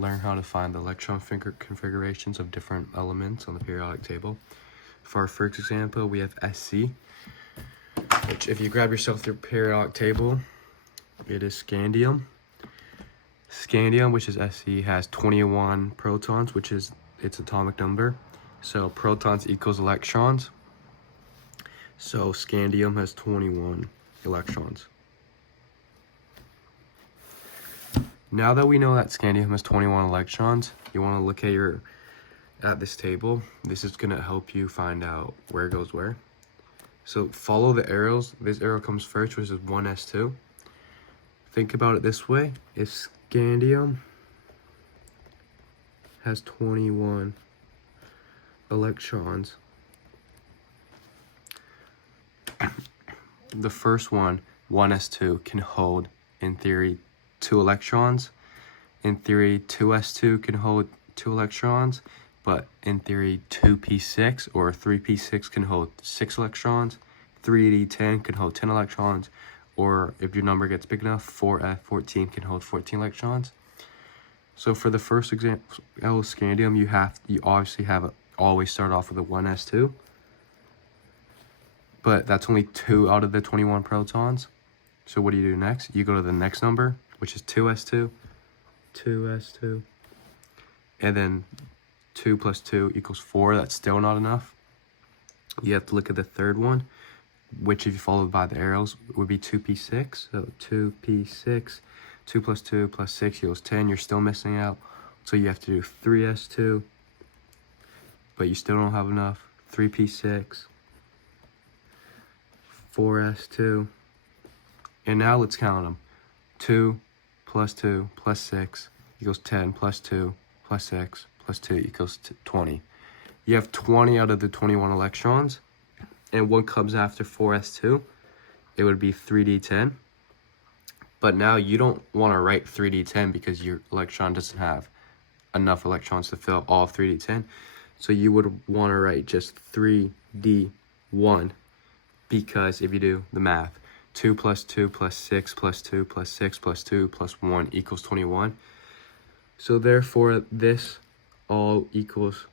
learn how to find the electron configurations of different elements on the periodic table. For our first example, we have SC, which if you grab yourself the periodic table, it is scandium. Scandium, which is SC, has 21 protons, which is its atomic number. So protons equals electrons. So scandium has 21 electrons. Now that we know that scandium has 21 electrons, you want to look at this table. This is going to help you find out where it goes where. So follow the arrows. This arrow comes first, which is 1s2. Think about it this way. If scandium has 21 electrons, the first one, 1s2, can hold, in theory, 2 electrons. In theory, 2s2 can hold 2 electrons, but in theory, 2p6 or 3p6 can hold 6 electrons. 3d10 can hold 10 electrons, or if your number gets big enough, 4f14 can hold 14 electrons. So for the first example, scandium, you obviously always start off with a 1s2, but that's only 2 out of the 21 protons. So what do you do next? You go to the next number, which is 2s2, and then 2 plus 2 equals 4. That's still not enough. You have to look at the third one, which if you follow by the arrows would be 2p6. So 2p6, 2 plus 2 plus 6 equals 10. You're still missing out. So you have to do 3s2, but you still don't have enough. 3p6, 4s2, and now let's count them. 2 plus 2 plus 6 equals 10, plus 2 plus 6 plus 2 equals 20. You have 20 out of the 21 electrons, and what comes after 4s2? It would be 3d10. But now you don't want to write 3d10 because your electron doesn't have enough electrons to fill up all of 3d10. So you would want to write just 3d1, because if you do the math, 2 plus 2 plus 6 plus 2 plus 6 plus 2 plus 1 equals 21. So therefore, this all equals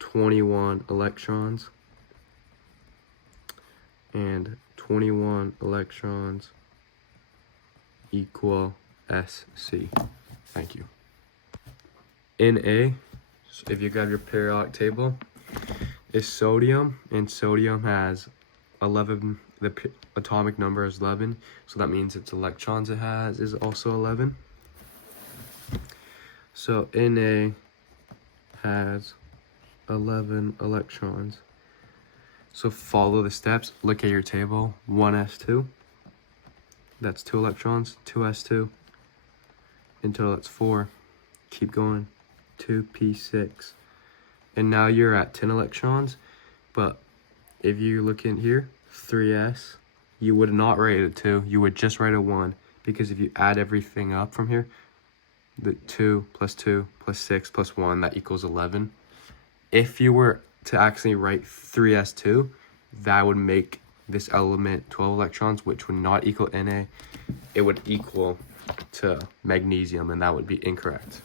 21 electrons. And 21 electrons equal SC. Thank you. In A, if you grab your periodic table, is sodium, and sodium has 11. The atomic number is 11, so that means its electrons it has is also 11. So Na has 11 electrons. So follow the steps. Look at your table. 1s2, that's 2 electrons. 2s2 until it's 4. Keep going. 2p6, and now you're at 10 electrons. But if you look in here, 3s, you would not write a 2, you would just write a 1, because if you add everything up from here, the 2 plus 2 plus 6 plus 1, that equals 11. If you were to actually write 3s2, that would make this element 12 electrons, which would not equal Na. It would equal to magnesium, and that would be incorrect.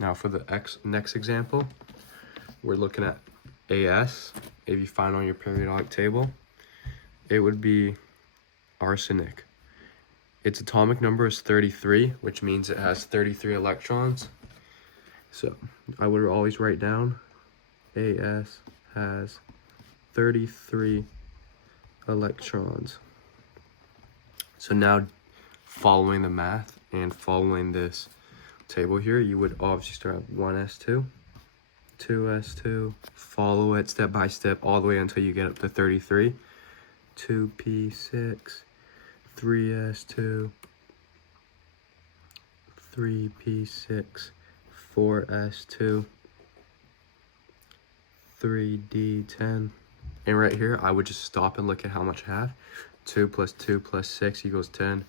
Now for the next example, we're looking at As. If you find on your periodic table, it would be arsenic. Its atomic number is 33, which means it has 33 electrons. So I would always write down As has 33 electrons. So now, following the math and following this table here, you would obviously start at 1s2, 2s2, follow it step by step all the way until you get up to 33. 2p6, 3s2, 3p6, 4s2, 3d10. And right here, I would just stop and look at how much I have. 2 plus 2 plus 6 equals 10.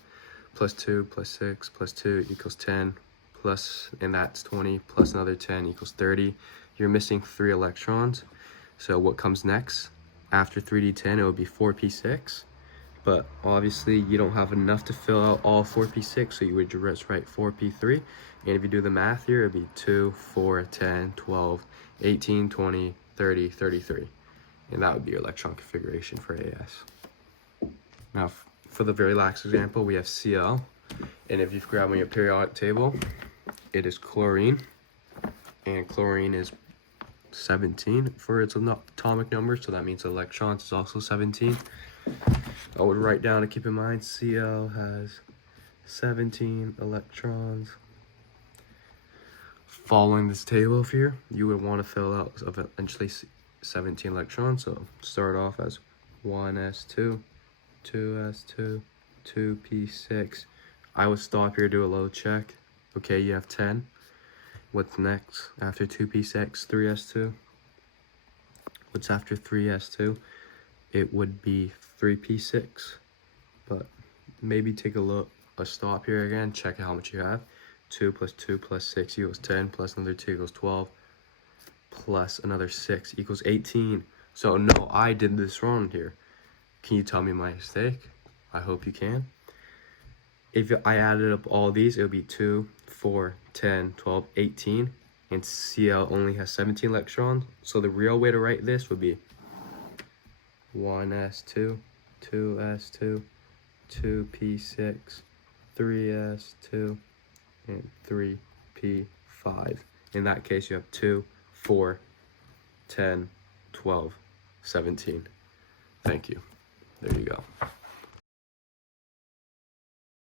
Plus 2 plus 6 plus 2 equals 10. Plus, and that's 20, plus another 10 equals 30. You're missing 3 electrons. So what comes next? After 3d10, it would be 4p6. but obviously you don't have enough to fill out all 4p6, so you would just write 4p3. And if you do the math here, it'd be 2, 4, 10, 12, 18, 20, 30, 33. And that would be your electron configuration for AS. Now, for the very last example, we have Cl. And if you grab on your periodic table, it is chlorine. And chlorine is 17 for its atomic number, so that means electrons is also 17. I would write down to keep in mind, Cl has 17 electrons. Following this table here, you would want to fill out eventually 17 electrons. So start off as 1s2, 2s2, 2p6. I would stop here, do a load check. Okay, you have 10. What's next after 2p6? 3s2. What's after 3s2? It would be 3p6. But maybe take a stop here again, check how much you have. 2 plus 2 plus 6 equals 10, plus another 2 equals 12, plus another 6 equals 18. So no, I did this wrong here. Can you tell me my mistake? I hope you can. If I added up all these, it would be 2, 4, 10, 12, 18, and Cl only has 17 electrons. So the real way to write this would be 1s2, 2s2, 2p6, 3s2, and 3p5. In that case, you have 2, 4, 10, 12, 17. Thank you. There you go.